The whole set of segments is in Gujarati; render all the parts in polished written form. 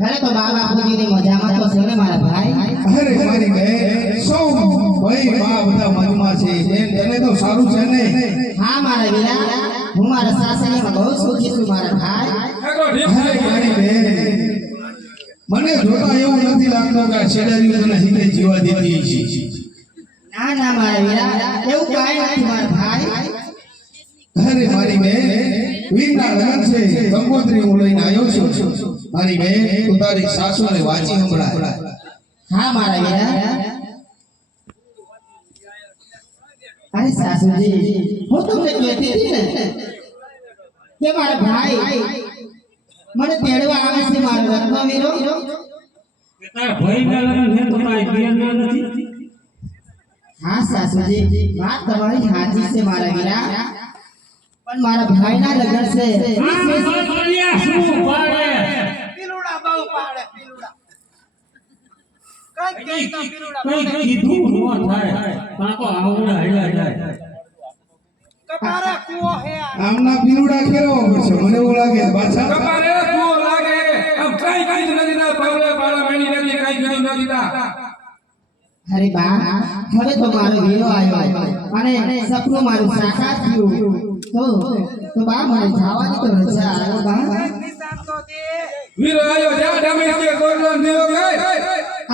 ઘરે તો બા બાપુજીની મજામાં તો છે ને મારા ભાઈ? અરે મારી બેન સૌ ભાઈ બા બધા મજમાં છે બેન, તને તો સારું છે ને? હા મારા વીરા, હું મારા સાસરીમાં બહુ સુખી છું મારા ભાઈ. અરે મારી બેન મને જોતા એવું નથી લાગતું કે છેડાની તને હિતે જીવા દેતી છે. ના ના મારા વીરા, એવું કાંઈ નથી મારા ભાઈ. અરે મારી બેન વીરના લગ્ન છે, કંકોત્રી હું લઈને આવ્યો છું. મારી બેન તું તારી સાસુને વાંચી સંભળાય. હા મારા વીરા. અરે સાસુજી, હું તમને કહેતી હતી ને કે મારા ભાઈ મને તેડવા આવે છે મારો રત્ન વીરો. તારા ભાઈના લગ્ન છે તો તારી બેનના નથી? હા સાસુજી, વાત તમારી સાચી છે મારા વીરા, પણ મારા ભાઈના લગ્ન છે. શું પાડે? પીલુડા બહુ પાડે પીલુડા. કઈ પીલુડા કઈ કીધું ન થાય કાકો આવડા હેડા જાય. કપારા કુવો હે આ. આમના પીરુડા કેવો પડશે મને એવું લાગે પાછા કપારે કુવો લાગે આમ કઈ નથી ના પાવલે પાડા મેની નથી કઈ નથી ના. અરે બા, હવે તો મારો વીરો આવ્યો અને સપનું મારું સાકાર થયું. તો બા મને જવાની તો રજા આવ્યો બા. નિશાન તો દે. વીરો આયો જા ડમે કે ગોળનો દીવો ગઈ.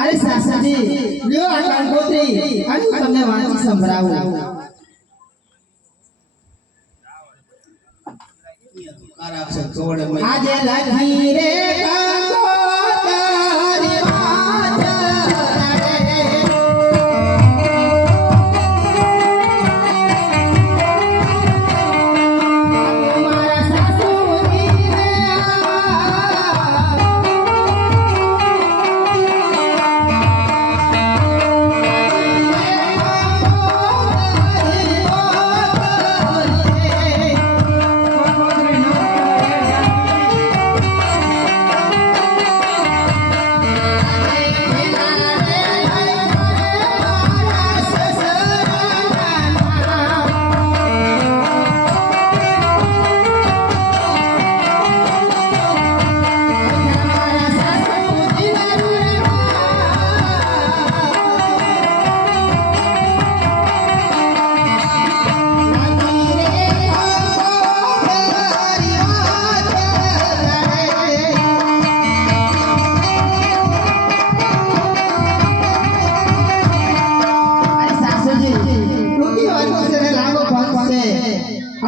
અરે સાસુજી, લ્યો આ કંકોત્રી અને હું તમને વાંચી સંભળાવું. આજે લખી રે કંકોત્રી વાંચ મારા સાસુજી રે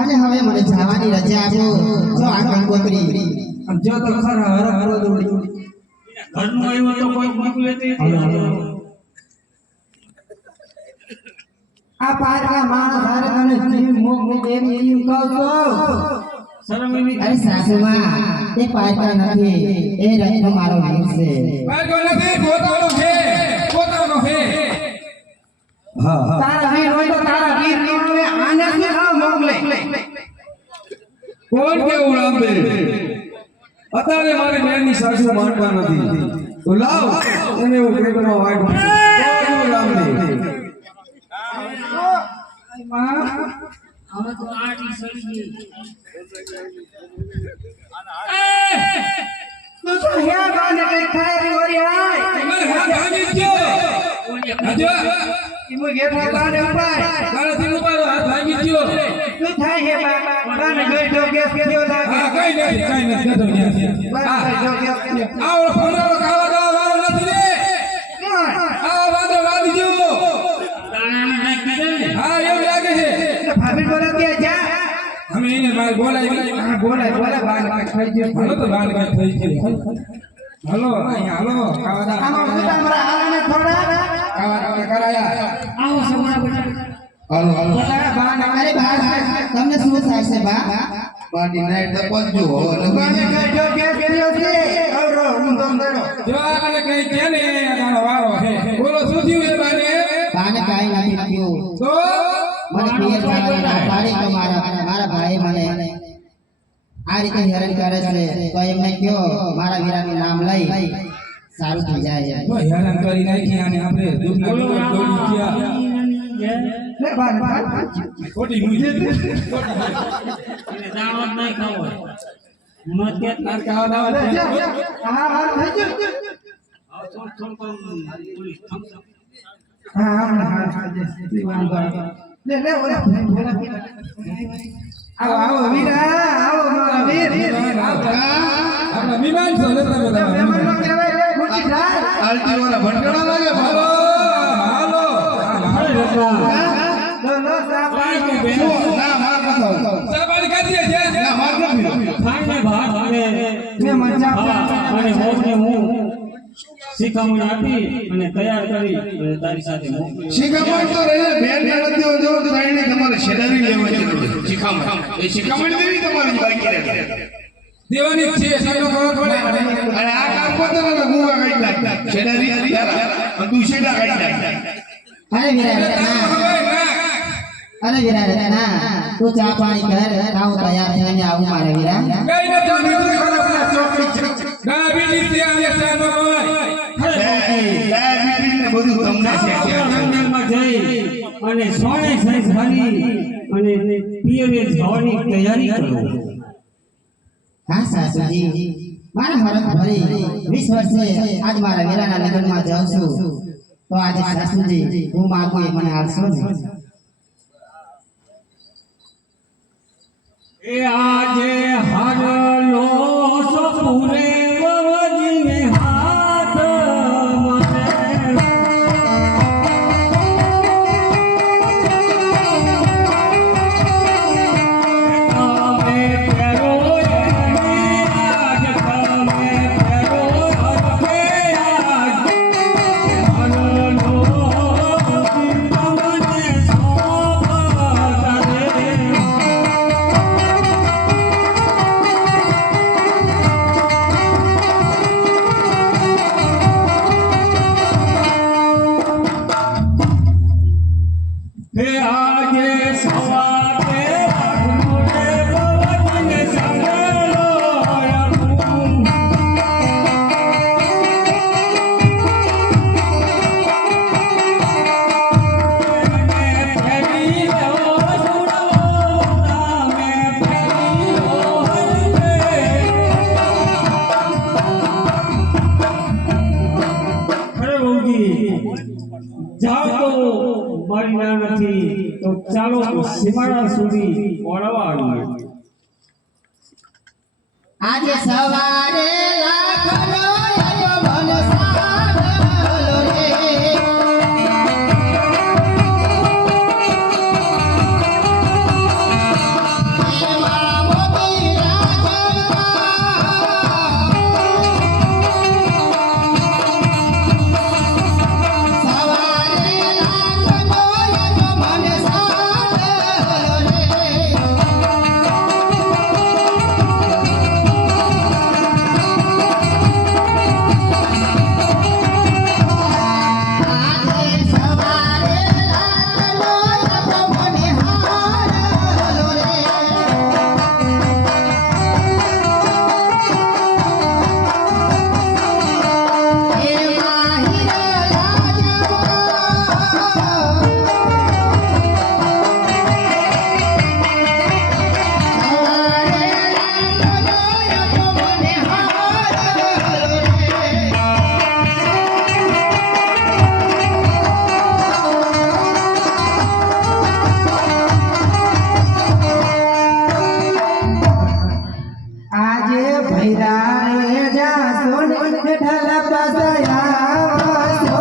અને હવે મને જવાની રજા આપો. જો આ કંકોત્રી આમ જો તો ખરા હરો હરો દોડી ઘરનું આવ્યો તો કોઈ મોકલે તે આ પારકા માણસ હારે તને જીવ મોકલી દેવી એમ કહું તો. શરમ એવી અરે સાસુમાં, એ પારકા નથી, એ રત્ન મારો વીર છે. બાળકો નથી પોતાનો છે પોતાનો છે. હા હા તારા વીર હોય તો તારા વીર નીકળે આને થી હા મોકલે. કોણ કેવું રામબે અત્યારે મારી બેનની સાસુ માનતા નથી તો લાવ એને હું પેટમાં વાટ કેવું રામબે. હવે તો આટી સડી તું તો હે ગાને કઈ થાય રે ઓરી આય. મને હાથ ભાંગી ગયો હજો ઈમો ગેઠા ગાને ઉપાય. ગાળથી ઉપાડો હાથ ભાંગી ગયો. તું થાય હે બા ગાને ગઈઢો ગેસ કેવો લાગે. હા કઈ નથી જતો ત્યાં. બા ગઈઢો ગેસ કેવો. આવો ફંડારો ખાવા દાવા વાળો નથી રે. આ વાંદો વાદી જેવો. દાણાને નાખી દે ને. હા એવું લાગે છે. ભાભી બોલે કે જા. અમે એને માર બોલાવી હા બોલાય બોલાય બા ખાઈ ગયો. હાલો તો બાર કઈ થઈ ગઈ. હાલો અહીંયા હાલો ખાવા દાવા આમાં મોટા મારા આને થોડા ખાવા દાવા કરાયા. આવો સમા બેટા. હાલો હાલો બોલાય બા ના. અરે બા, તમને શું થાય છે બા? પાર્ટી નાઈટ દપજો ગાને ગઈઢો ગેસ કેવો છે. અવરો હું દમ દેડો. જો આને કઈ કે ને આનો વારો છે. બોલો શું થયું એ બાને? બાને કાંઈ નથી થયું. તો મને પિયર જવાની ના પાડી તો મારા ભાઈ મને આ રીતે હેરાન કરે છે. તો એમને કયો મારા વીરાનું નામ લઈ સારું થઈ જાય. તો હેરાન કરી નાખી આને આપણે દૂધના બોલો ડોલ દોડી ગયા. લે બા ખોટી મુજે એને દાણો જ નહીં ખાવો. ઉમર કે તાર કાવા ના હા આવે હા થઈ ગયું થોડ થોડ પોલીસ હા હા જી વાંધો લે લે ઓલા આવો આવો વીરા આવો મારા વીર આપણા વિમાન છો ને તમે મહેમાન નો કહેવાય લે ખુરશી ઢાળ આલટી વાળા ભટકણા લાગે હાલો હાલો લો લો સાહેબ ના માર બતાવો સાબારી કાઢીએ છે ના માર નથી ખાઈને ભાત અને મેં મજા અને મોજને હું શીખામણ આપી અને તૈયાર કરી અને તારી સાથે મોકલી શિખામણ તો રહે બેન નથી હોતો તો રાઈને તમારે શેડારી લેવાની જરૂર છે શિખામણ એ શિખામણ દેવી તમારી બાકી રહે દેવાની જ છે સાનો ખબર પડે અને આ કામ કરતો ને ગુવા કાઢી નાખ શેડારી યાર તું શેડા કાઢી નાખ અરે વીરા ના અરે વીરા ના તું ચા પાણી કર હું તૈયાર થઈને આવું મારે વીરા કઈ ન જાણી તો ખરાબ ચોકી છે ના બીજી ત્યાં આવે સાનો ભાઈ ડાયાબિટીસ ને બધું તમને છે જંગલમાં જઈ અને સોને સાઈઝ ખાલી અને પિયરે જવાની તૈયારી કરો હા સાસુજી મારા હરખ ભરી 20 વર્ષે આજ મારા વીરાના લગ્નમાં જાઉં છું તો આજે સાસુજી હું માગું એ મને આપશો ને એ આજે હારલો સપુરે વવજીને હાથ મારે તમે પેરો એને આજ તમે પેરો હરકે આજ હારલો તમને સોંપતા રે હે આજે સવારે વાઘુડે વવજીને સાંગલો યારું ફેરી લો સુડો તમે ફેરી લો હરકે અરે બહુજી જાઓ તો મારી ના નથી તો ચાલો સીમાડા સુધી વળવા આવીએ આજે સવારે લાખનો આયો મન સાગલો રે એમાં મોતી સવારે લાખનો આયો મન સાગલો રે આજે સવારે લાખનો આયો મને હારલો રે એમાં હીરા આજે ભૈરા રે જાસો ને ઠલા પાસયા સો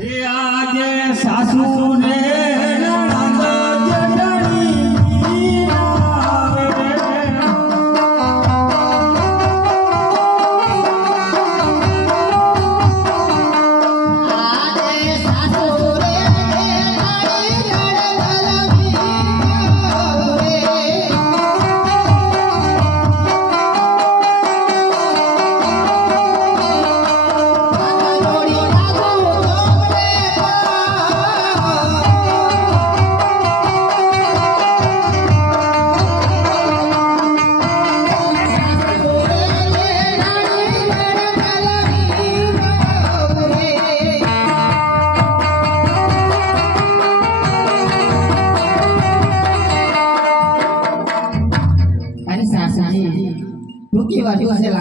એ આજે સાસુ ને નણંદ જડણી આવે આજે સાસુરે તારી રડલવી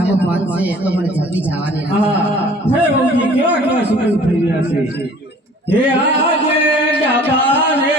લાંબો ફોન છે એ તો મને જલ્દી જવાની નથી. હા હે બહુજી કેવા કેવા સુખ થઈ રહ્યા છે હે આજે ડાબા રે